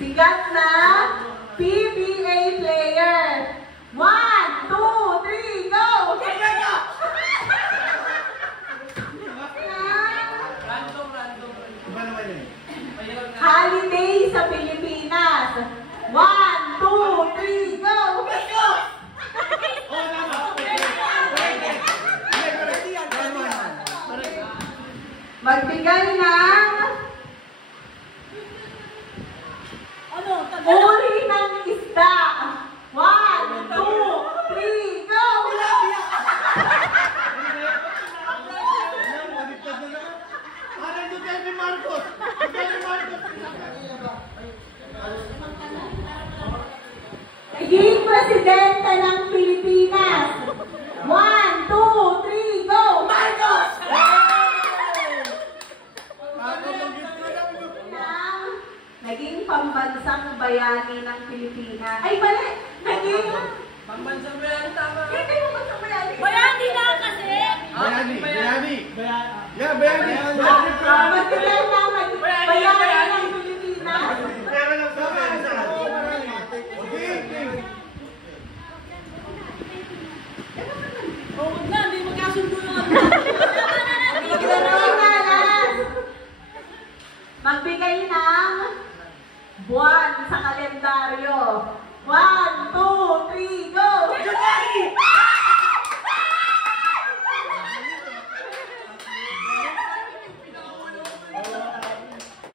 Sikat na PBA player. 1, 2, 3, go! Holiday sa Pilipinas. 1, 2, 3, go! Magbigay ng uri ng isda. 1, 2, 3, go! Naging presidente ng Pilipinas. 1, 2, 3, go! Marcos! Naging pambansang bayani ng Pilipinas. Ay, mali! Naging pambansang bayani, tama. Hindi pambansang bayani. Bayani na kasi! Bayani. Yeah, bayani. Magkailan naman bayani ng Pilipinas. Pero lang sa bansa. Huwag na, hindi magkasundo yung ano. Magbigay ng buwan sa kalendaryo. 1, 2, 3, go! January!